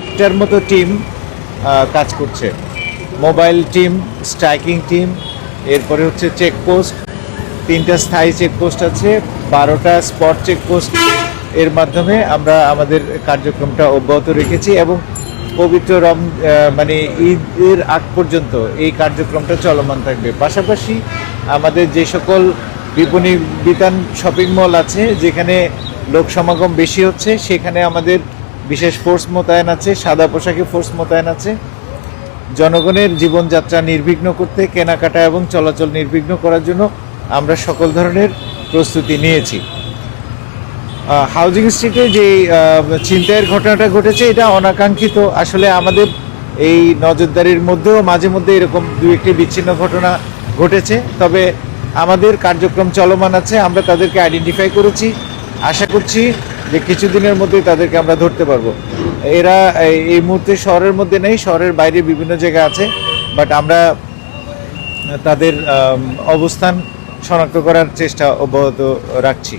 একটার মতো টিম কাজ করছে। মোবাইল টিম, স্ট্রাইকিং টিম, এরপরে হচ্ছে চেকপোস্ট, 3টা স্থায়ী চেকপোস্ট আছে, 12টা স্পট চেকপোস্ট। এর মাধ্যমে আমরা আমাদের কার্যক্রমটা অব্যাহত রেখেছি এবং পবিত্র মানে ঈদের আগ পর্যন্ত এই কার্যক্রমটা চলমান থাকবে। পাশাপাশি আমাদের যে সকল বিপণী বিতান শপিং মল আছে, যেখানে লোক সমাগম বেশি হচ্ছে, সেখানে আমাদের বিশেষ ফোর্স মোতায়েন আছে, সাদা পোশাকে ফোর্স মোতায়েন আছে। জনগণের জীবনযাত্রা নির্বিঘ্ন করতে, কেনাকাটা এবং চলাচল নির্বিঘ্ন করার জন্য আমরা সকল ধরনের প্রস্তুতি নিয়েছি। হাউজিং স্ট্রিটে যে ছিনতাইয়ের ঘটনাটা ঘটেছে, এটা অনাকাঙ্ক্ষিত। আসলে আমাদের এই নজরদারির মধ্যেও মাঝে মধ্যে এরকম দু একটি বিচ্ছিন্ন ঘটনা ঘটেছে, তবে আমাদের কার্যক্রম চলমান আছে। আমরা তাদেরকে আইডেন্টিফাই করেছি, আশা করছি যে কিছুদিনের মধ্যেই তাদেরকে আমরা ধরতে পারবো। এরা এই মুহূর্তে শহরের মধ্যে নেই, শহরের বাইরে বিভিন্ন জায়গায় আছে, বাট আমরা তাদের অবস্থান শনাক্ত করার চেষ্টা অব্যাহত রাখছি।